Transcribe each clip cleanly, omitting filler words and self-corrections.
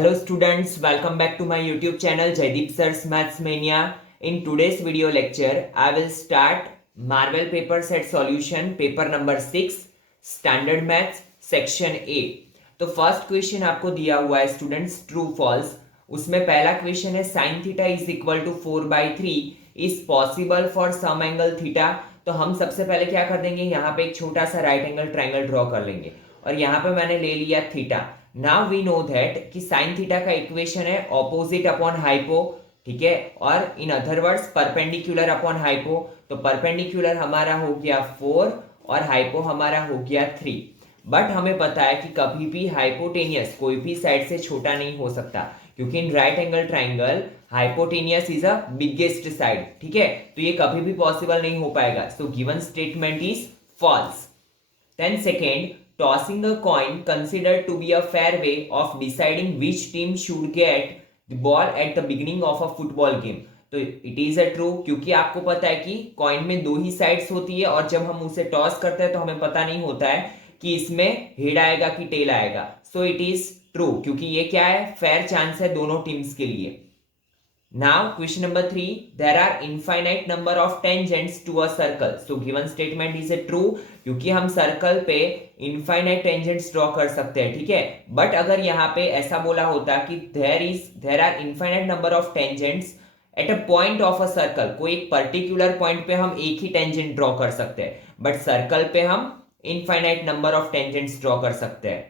Hello students, welcome back to my YouTube channel Jaideep Sir's Maths Mania. In today's video lecture, I will start Marvel paper set solution paper number 6 Standard Maths section A. तो first question आपको दिया हुआ है students true false. उसमें पहला question है sin theta is equal to 4/3 is possible for some angle theta. तो हम सबसे पहले क्या कर देंगे, यहाँ पे एक छोटा सा राइट एंगल ट्राइंगल ड्रॉ कर लेंगे और यहाँ पे मैंने ले लिया theta. Now we know that कि साइन थीटा का इक्वेशन है ऑपोजिट अपॉन हाइपो, ठीक है, और in other words perpendicular upon hypo. तो परपेंडिकुलर हमारा हो गया 4 और हाइपो हमारा हो गया 3. बट हमें पता है कि कभी भी हाइपोटेनियस कोई भी साइड से छोटा नहीं हो सकता, क्योंकि in right angle triangle hypotenuse is a biggest side, ठीक है. तो ये कभी भी पॉसिबल नहीं हो पाएगा. So given statement is false. Then second, tossing a coin considered to be a fair way of deciding which team should get the ball at the beginning of a football game. तो it is a true, क्योंकि आपको पता है कि coin में दो ही sides होती है और जब हम उसे टॉस करते हैं तो हमें पता नहीं होता है कि इसमें हेड आएगा कि टेल आएगा. सो इट इज ट्रू, क्योंकि ये क्या है, फेयर चांस है दोनों टीम्स के लिए. Now question number 3, there are infinite number of tangents to a circle. So given statement is a true, क्योंकि हम सर्कल पे infinite tangents ड्रॉ कर सकते हैं, ठीक है. बट अगर यहाँ पे ऐसा बोला होता कि there are infinite number of tangents at a point of a circle, कोई एक पर्टिकुलर पॉइंट पे हम एक ही टेंजेंट ड्रॉ कर सकते हैं, बट सर्कल पे हम infinite number of tangents draw कर सकते हैं.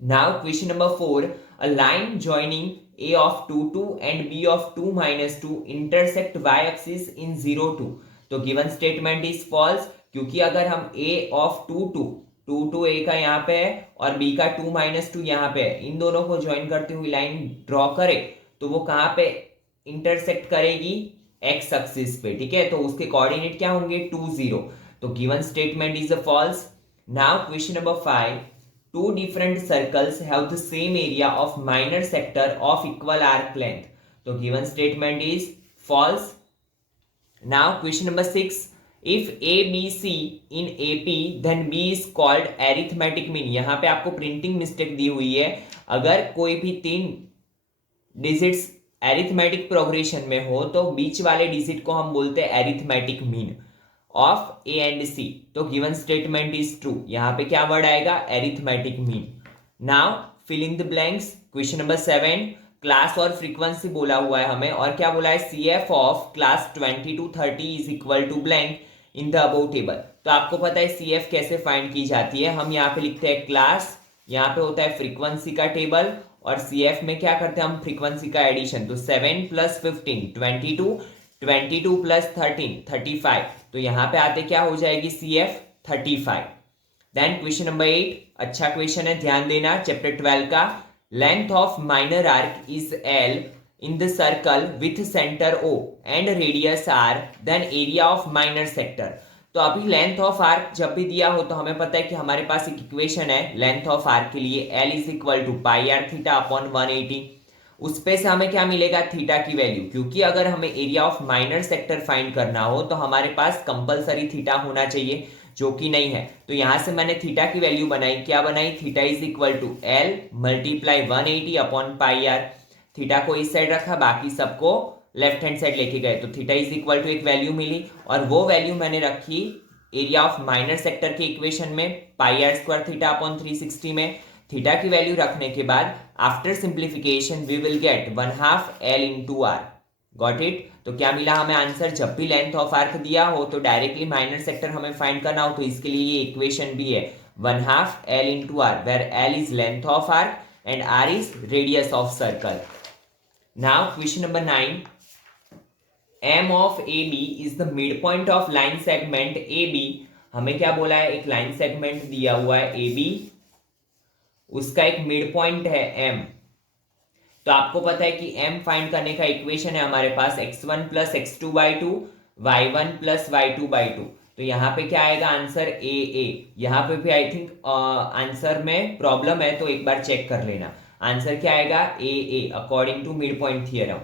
Now question number 4, a line joining a of 2 2 and b of 2 minus 2 intersect y axis in 0 2. तो given statement is false, क्योंकि अगर हम a of 2 2 a का यहाँ पे है और b का 2 minus 2 यहाँ पे है, इन दोनों को ज्वाइन करती हुई लाइन ड्रॉ करे तो वो कहाँ पे इंटरसेक्ट करेगी, x एक्सिस पे, ठीक है. तो उसके कोऑर्डिनेट क्या होंगे, 2 0. तो given statement is a false. Now question number 5, two different circles have the same area of minor sector of equal arc length. तो given statement is false. Now question number 6, if ABC in AP then B is called arithmetic mean. यहाँ पे आपको printing mistake दी हुई है. अगर कोई भी 3 digits arithmetic progression में हो तो बीच वाले डिजिट को हम बोलते हैं arithmetic mean of A and C. तो गिवन स्टेटमेंट इज ट्रू. यहाँ पे क्या वर्ड आएगा, arithmetic mean. Now filling the blanks. Question number 7, class और फ्रीक्वेंसी बोला हुआ है हमें, और क्या बोला है, C F of class 20 to 30 is equal to blank in the above table. तो आपको पता है सी एफ कैसे फाइंड की जाती है. हम यहाँ पे लिखते हैं क्लास, यहाँ पे होता है फ्रीक्वेंसी का टेबल, और सी एफ में क्या करते हैं हम, फ्रीक्वेंसी का एडिशन. तो 7 + 15 22, 22 + 13 35. तो यहाँ पे आते क्या हो जाएगी, C F 35. Then question number 8, अच्छा क्वेश्चन है, ध्यान देना, चैप्टर 12 का. Length of minor arc is L in the circle with centre O and radius R, then area of minor sector. तो अभी लेंथ ऑफ आर्क जब भी दिया हो तो हमें पता है कि हमारे पास एक इक्वेशन है लेंथ ऑफ आर्क के लिए, L is equal to pi R theta upon 180. उस पे से हमें क्या मिलेगा, थीटा की वैल्यू, क्योंकि अगर हमें area of minor sector find करना हो तो हमारे पास कंपलसरी थीटा होना चाहिए, जो कि नहीं है. तो यहां से मैंने थीटा की वैल्यू बनाई, क्या बनाई, theta is equal to L multiply 180 upon pi R. Theta को इस साइड रखा, बाकी सबको लेफ्ट हैंड साइड लेके गए, तो थीटा इज इक्वल टू एक वैल्यू मिली, और वो वैल्यू मैंने रखी एरिया ऑफ माइनर सेक्टर के इक्वेशन में, pi R square theta upon 360 में. थीटा की वैल्यू रखने के बाद after simplification we will get 1/2 L into R. Got it. तो क्या मिला हमें आंसर, जब भी लेंथ ऑफ आर्क दिया हो तो डायरेक्टली माइनर सेक्टर हमें फाइंड करना हो तो इसके लिए ये इक्वेशन भी है 1/2 L into R, where L is length of arc and R is radius of circle. Now question number 9, M of AB is the midpoint of line segment AB. हमें क्या बोला है, एक लाइन सेगमेंट दिया हुआ है AB, उसका एक मिड पॉइंट है m. तो आपको पता है कि m फाइंड करने का इक्वेशन है हमारे पास x1 + x2/2 y1 + y2/2. तो यहाँ पे क्या आएगा आंसर, a. यहाँ पे भी आई थिंक आंसर में प्रॉब्लम है, तो एक बार चेक कर लेना. आंसर क्या आएगा, a according to mid point theorem.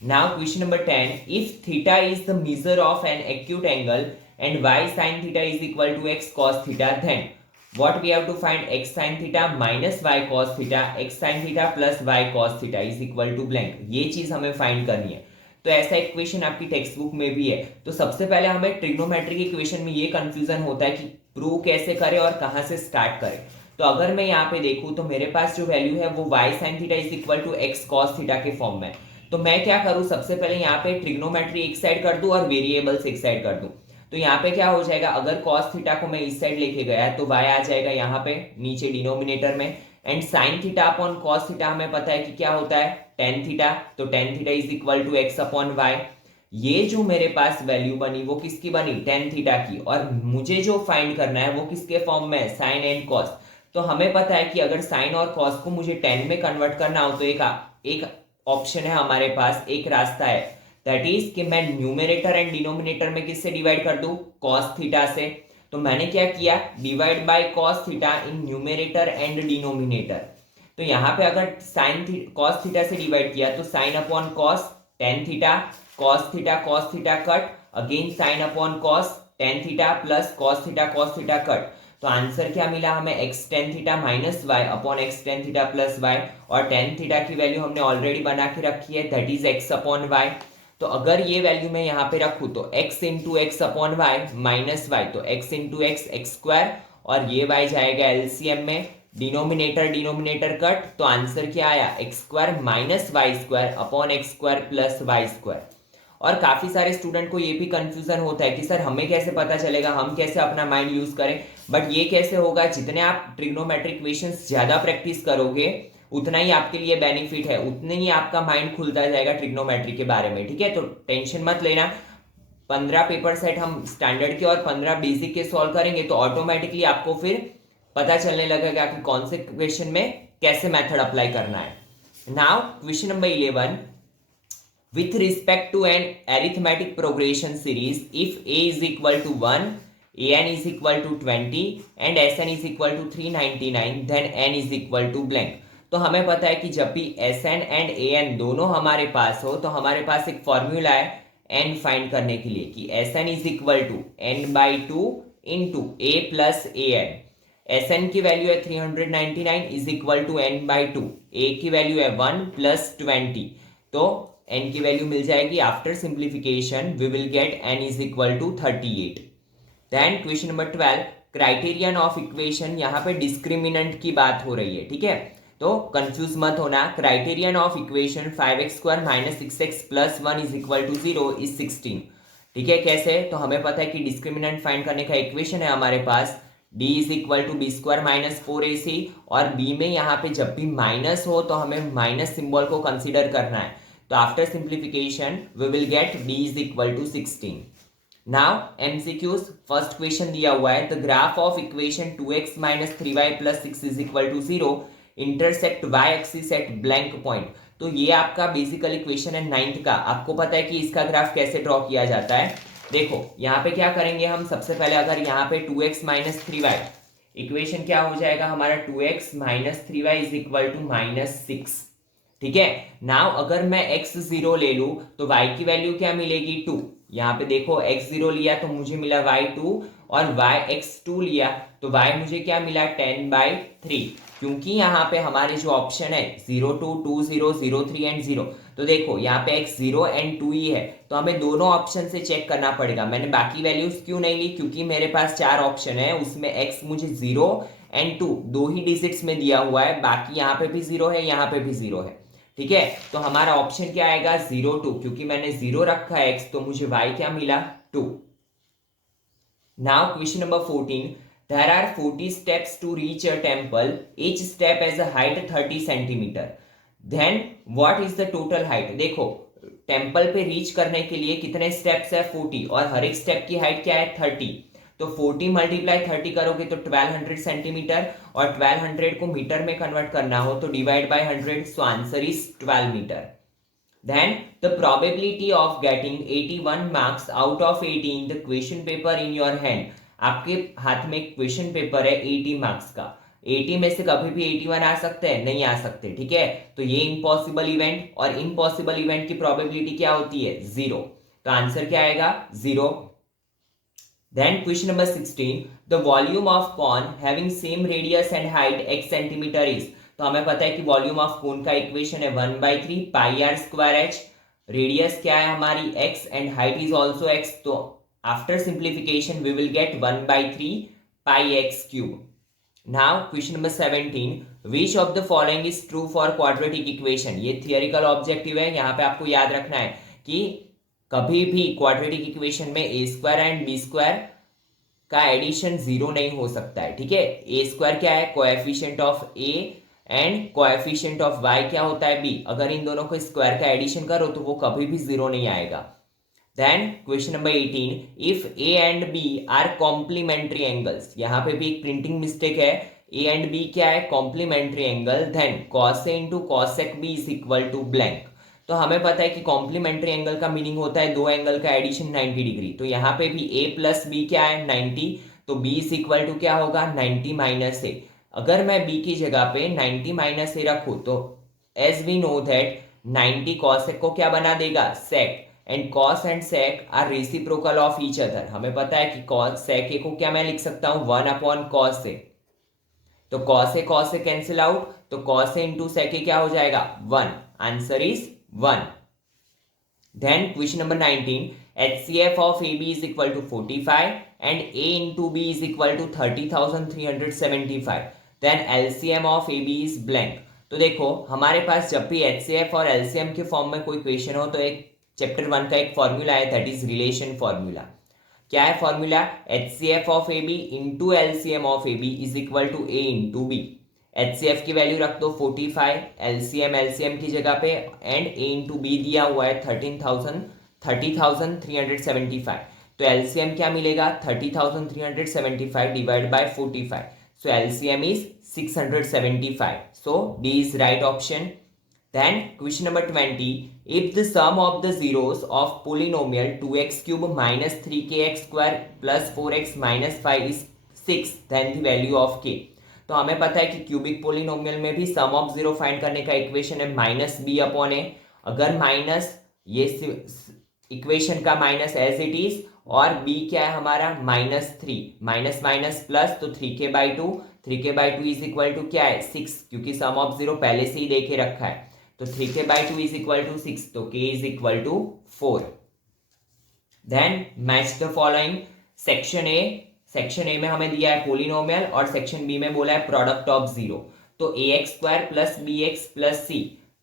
Now question number 10, if theta is the measure of an acute angle and y sin theta is equal to x cos theta, then what we have to find x sin theta minus y cos theta, x sin theta plus y cos theta is equal to blank. ये चीज हमें find करनी है। तो ऐसा equation आपकी text book में भी है। तो सबसे पहले हमें ट्रिग्नोमेट्रिक इक्वेशन में ये कंफ्यूजन होता है कि प्रूव कैसे करें और कहां से स्टार्ट करें। तो अगर मैं यहाँ पे देखूं तो मेरे पास जो वैल्यू है वो y sin theta is equal to x cos theta के फॉर्म में। तो मैं क्या करूं, सबसे पहले यहाँ पे ट्रिग्नोमेट्री एक साइड कर दूं और वेरिएबल्स एक साइड कर दूं। तो यहाँ पे क्या हो जाएगा, अगर cos थीटा को मैं इस साइड लेके गया तो y आ जाएगा यहाँ पे नीचे डिनोमिनेटर में, and sin theta upon cos theta हमें पता है कि क्या होता है tan थीटा। तो tan theta is equal to x upon y। ये जो मेरे पास वैल्यू बनी वो किसकी बनी, tan थीटा की, और मुझे जो फाइंड करना है वो किसके फॉर्म में, sin एंड cos। तो हमें पता है कि अगर sin और cos को मुझे tan में कन्वर्ट करना हो तो एक ऑप्शन है हमारे पास, एक रास्ता है, दैट इज कि मैं न्यूमरेटर एंड डिनोमिनेटर में किससे डिवाइड कर दूं, cos थीटा से। तो मैंने क्या किया, divide by cos theta in numerator and denominator. तो यहाँ पे अगर cos थीटा से डिवाइड किया तो sin upon cos tan theta, cos theta cut, again sin upon cos tan theta plus cos theta cut. तो आंसर क्या मिला हमें, x tan theta minus y upon x tan theta plus y, और tan theta की value हमने already बना के रखी है, that is x upon y. तो अगर ये वैल्यू मैं यहाँ पे रखूँ तो x into x upon y minus y, तो x इंटू एक्स स्क्वायर, और ये y जाएगा एलसीएम में, डिनोमिनेटर कट, तो आंसर क्या आया, x square minus y square upon x square plus y square. और काफी सारे स्टूडेंट को ये भी कंफ्यूजन होता है कि सर हमें कैसे पता चलेगा, हम कैसे अपना माइंड यूज करें। बट ये कैसे होगा, जितने आप ट्रिग्नोमेट्रिक इक्वेशंस ज्यादा प्रैक्टिस करोगे उतना ही आपके लिए बेनिफिट है, उतने ही आपका माइंड खुलता जाएगा ट्रिग्नोमेट्री के बारे में, ठीक है। तो टेंशन मत लेना, 15 पेपर सेट हम स्टैंडर्ड के और 15 बेसिक के सॉल्व करेंगे तो ऑटोमेटिकली आपको फिर पता चलने लगेगा कि कौन से क्वेश्चन में कैसे मेथड अप्लाई करना है। Now question number 11, with respect to an arithmetic progression series, if a is equal to 1, an is equal to 20 and sn is equal to 399, then n is equal to blank। तो हमें पता है कि जब भी sn and an दोनों हमारे पास हो तो हमारे पास एक फॉर्मूला है n फाइंड करने के लिए कि sn is equal to n by 2 into a plus an। sn की वैल्यू है 399 is equal to n by 2, a की वैल्यू है 1 प्लस 20, तो n की वैल्यू मिल जाएगी। After simplification we will get n is equal to 38। Then question number 12, criterion of equation, यहाँ पे डिस्क्रिमिनेंट की बात हो रही है, ठीक है, तो कंफ्यूज मत होना। Criterion of equation 5x square minus 6x plus 1 is equal to 0 is 16, ठीक है। कैसे, तो हमें पता है कि डिस्क्रिमिनेंट फाइंड करने का इक्वेशन है हमारे पास d is equal to B square minus 4ac, और b में यहाँ पे जब भी माइनस हो तो हमें माइनस सिंबल को कंसिडर करना है। तो after simplification we will get d is equal to 16। Now MCQs, first question दिया हुआ है, the graph of equation 2x minus 3y plus 6 is equal to 0 intersect y axis at blank point. तो ये आपका basically question है 9th का। आपको पता है कि इसका ग्राफ कैसे ड्रॉ किया जाता है। देखो यहाँ पे क्या करेंगे हम, सबसे पहले अगर यहाँ पे 2x माइनस 3y, इक्वेशन क्या हो जाएगा हमारा, 2x minus 3y is equal to minus 6, ठीक है। नाउ अगर मैं x0 ले लूं तो y की वैल्यू क्या मिलेगी, 2। यहाँ पे देखो x0 लिया तो मुझे मिला y2, और x2 लिया तो y मुझे क्या मिला 10/3, क्योंकि यहाँ पे हमारे जो ऑप्शन है 0 2 2 0 0 3 एंड 0, तो देखो यहाँ पे x0 एंड 2 ही है, तो हमें दोनों ऑप्शन से चेक करना पड़ेगा। मैंने बाकी वैल्यूज क्यों नहीं ली, क्योंकि मेरे पास 4 ऑप्शन है, उसमें x मुझे 0 एंड 2 दो ही डिजिट्स में दिया हुआ है, बाकी यहाँ पे भी 0 है, यहाँ पे भी 0 है, ठीक है। तो हमारा ऑप्शन क्या आएगा 0 2, क्योंकि मैंने 0 रखा है x, तो मुझे y क्या मिला 2। Now question number 14, there are 40 steps to reach a temple, each step has a height 30 centimeter, then what is the total height। देखो टेम्पल पे रीच करने के लिए कितने स्टेप्स है 40, और हर एक स्टेप की हाइट क्या है 30, तो 40 मल्टीप्लाई 30 करोगे तो 1200 सेंटीमीटर, और 1200 को मीटर में कन्वर्ट करना हो तो divide by 100, so answer is 12 metre. Then the probability of getting 81 marks out of 80 in the question paper in your hand, आपके हाथ में क्वेश्चन पेपर है 80 मार्क्स का, 80 में से कभी भी 81 आ सकते हैं, नहीं आ सकते, ठीक है। तो ये इम्पॉसिबल इवेंट, और इम्पॉसिबल इवेंट की प्रोबेबिलिटी क्या होती है 0, तो आंसर क्या आएगा 0। Then question number 16, the volume of cone having same radius and height x centimeter is, तो हमें पता है कि वॉल्यूम ऑफ कोन का इक्वेशन है 1/3 pi R square H, radius क्या है हमारी x and height is also x, तो after simplification we will get 1/3 pi x cube. Now question number 17, which of the following is true for quadratic equation. ये theoretical objective है, यहाँ पे आपको याद रखना है कि कभी भी क्वाड्रेटिक इक्वेशन में ए स्क्वायर एंड बी स्क्वायर का एडिशन जीरो नहीं हो सकता है. ठीक है, ए स्क्वायर क्या है, coefficient of A and coefficient of y क्या होता है बी. अगर इन दोनों को स्क्वायर का एडिशन करो तो वो कभी भी जीरो नहीं आएगा. Then question number 18, if A and B are complementary angles, यहाँ पे भी एक प्रिंटिंग मिस्टेक है, ए एंड बी क्या है, complementary angle, then cos A into cosec B is equal to blank. तो हमें पता है कि कॉम्प्लीमेंट्री एंगल का मीनिंग होता है दो एंगल का एडिशन 90 डिग्री. तो यहाँ पे भी a प्लस बी क्या है 90, तो b इज इक्वल टू क्या होगा 90 माइनस ए. अगर मैं b की जगह पे 90 माइनस ए रखूं तो as we know that 90 cosec को क्या बना देगा sec, and cos and sec are reciprocal of each other. हमें पता है कि कॉस सेक ए को क्या मैं लिख सकता हूं 1 अपॉन कॉस ए, तो कॉस ए कैंसिल आउट, तो कॉस ए इंटू सेक ए क्या हो जाएगा 1. Answer is 1. Then question number 19, HCF of AB is equal to 45 and A into B is equal to 30,375. Then LCM of AB is blank. तो देखो हमारे पास जब भी HCF और LCM के फॉर्म में कोई क्वेश्चन हो तो एक चैप्टर 1 का एक फॉर्मूला है, दैट इज रिलेशन फॉर्मूला. क्या है formula, HCF of AB into LCM of AB is equal to A into B. HCF की वैल्यू रख दो 45, LCM की जगह पे, एंड A इंटू बी दिया हुआ है 30,375. तो LCM क्या मिलेगा 30,375 divide by 45, so LCM is 675. So D is right option. Then question number 20, if the sum of the zeros of polynomial 2x cube minus 3kx square plus 4x minus 5 is 6, then the value of k. तो हमें पता है कि cubic polynomial में भी सम of zero फाइंड करने का इक्वेशन है माइनस बी अपॉन ए. अगर माइनस ये इक्वेशन का माइनस एज इट इज, और बी क्या है हमारा -3, माइनस माइनस प्लस, तो 3k/2, 3k/2 is equal to क्या है 6, क्योंकि सम ऑफ जीरो पहले से ही देके रखा है, तो 3k/2 इज इक्वल टू 6, तो k is equal to 4. Then match the following. Section A में हमें दिया है पोलिनोमियल और सेक्शन बी में बोला है प्रोडक्ट ऑफ जीरो. तो ax² plus bx plus c,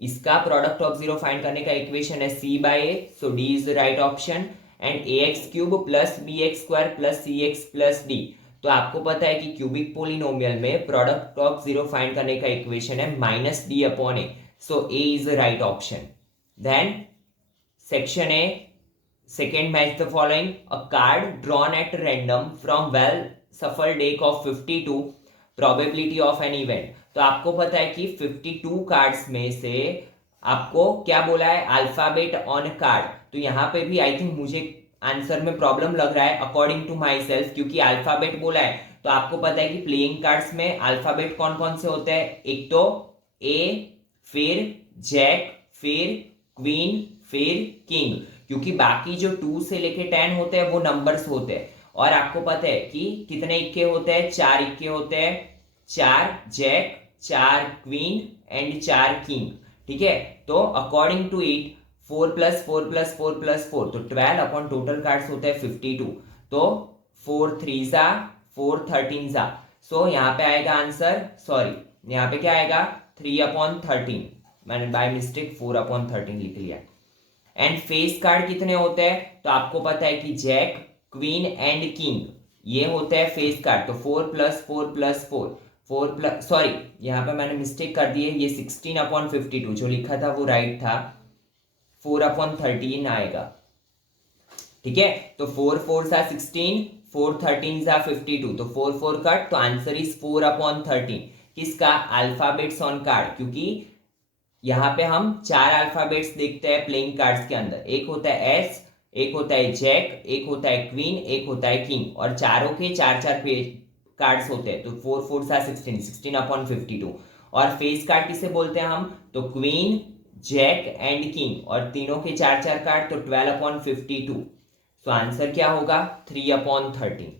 इसका प्रोडक्ट ऑफ जीरो फाइंड करने का इक्वेशन है c/a, so d is the right option. And ax³ plus bx² plus cx plus d, तो आपको पता है कि क्यूबिक पोलिनोमियल में प्रोडक्ट ऑफ जीरो फाइंड करने का इक्वेशन है -d upon a, so a is the right option. Then section A second, match the following. A card drawn at random from well shuffled deck of 52, probability of an event. तो आपको पता है कि 52 cards में से आपको क्या बोला है अल्फाबेट ऑन कार्ड. तो यहाँ पे भी आई थिंक मुझे आंसर में प्रॉब्लम लग रहा है अकॉर्डिंग टू माई सेल्फ, क्योंकि अल्फाबेट बोला है. तो आपको पता है कि प्लेइंग कार्ड्स में अल्फाबेट कौन कौन से होते हैं, एक तो ए, फिर जैक, फिर क्वीन, फिर किंग, क्योंकि बाकी जो 2 से लेके 10 होते हैं वो नंबर्स होते हैं. और आपको पता है कि कितने इक्के होते हैं, 4 इक्के होते हैं, 4 जैक, 4 क्वीन एंड 4 किंग. ठीक है, तो अकॉर्डिंग टू इट 4 + 4 + 4 + 4, तो 12 अपॉन टोटल कार्ड्स होते हैं 52. तो 4 3 ज़ा 4 13 ज़ा, सो यहाँ पे आएगा आंसर, सॉरी यहाँ पे क्या आएगा 3/13, मैंने बाय मिस्टेक 4/13 लिख लिया. एंड फेस कार्ड कितने होते हैं, तो आपको पता है कि जैक, क्वीन एंड किंग ये होते हैं फेस कार्ड. तो 4 + 4 + 4 सॉरी यहाँ पे मैंने मिस्टेक कर दी है, ये 16/52 जो लिखा था वो राइट था, 4/13 आएगा. ठीक है, तो 4 4 सा 16, 4 13 सा 52, तो 4 4 कट, तो आंसर इज 4/13. किसका, अल्फाबेट्स ऑन कार्ड, क्योंकि यहाँ पे हम 4 अल्फाबेट्स देखते हैं प्लेइंग कार्ड्स के अंदर. एक होता है एस, एक होता है जैक, एक होता है क्वीन, एक होता है किंग, और चारों के 4 पेज कार्ड्स होते हैं. तो 4 4 सा 16, 16/52. और फेस कार्ड किसे बोलते हैं हम, तो क्वीन, जैक एंड किंग, और तीनों के 4 कार्ड, तो 12/52. सो आंसर क्या होगा 3/13।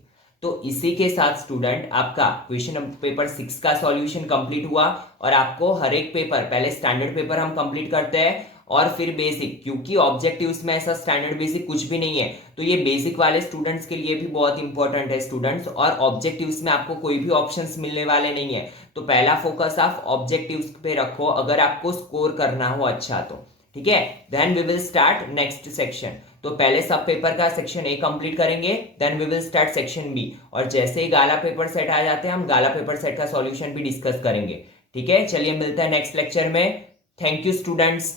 तो इसी के साथ स्टूडेंट आपका क्वेश्चन पेपर 6 का सॉल्यूशन कंप्लीट हुआ। और आपको हर एक पेपर, पहले स्टैंडर्ड पेपर हम कंप्लीट करते हैं और फिर बेसिक, क्योंकि ऑब्जेक्टिव्स में ऐसा स्टैंडर्ड बेसिक कुछ भी नहीं है, तो ये बेसिक वाले स्टूडेंट्स के लिए भी बहुत इंपॉर्टेंट है स्टूडेंट्स। और ऑब्जेक्टिव्स में आपको कोई भी ऑप्शंस मिलने वाले नहीं है, तो पहला फोकस आप ऑब्जेक्टिव्स पे रखो अगर आपको स्कोर करना हो अच्छा तो। ठीक है, then we will start next section. तो पहले सब पेपर का सेक्शन ए कंप्लीट करेंगे, then we will start section B. और जैसे ही गाला पेपर सेट आ जाते हैं हम गाला पेपर सेट का सॉल्यूशन भी डिस्कस करेंगे। ठीक है, चलिए मिलते हैं नेक्स्ट लेक्चर में। Thank you students.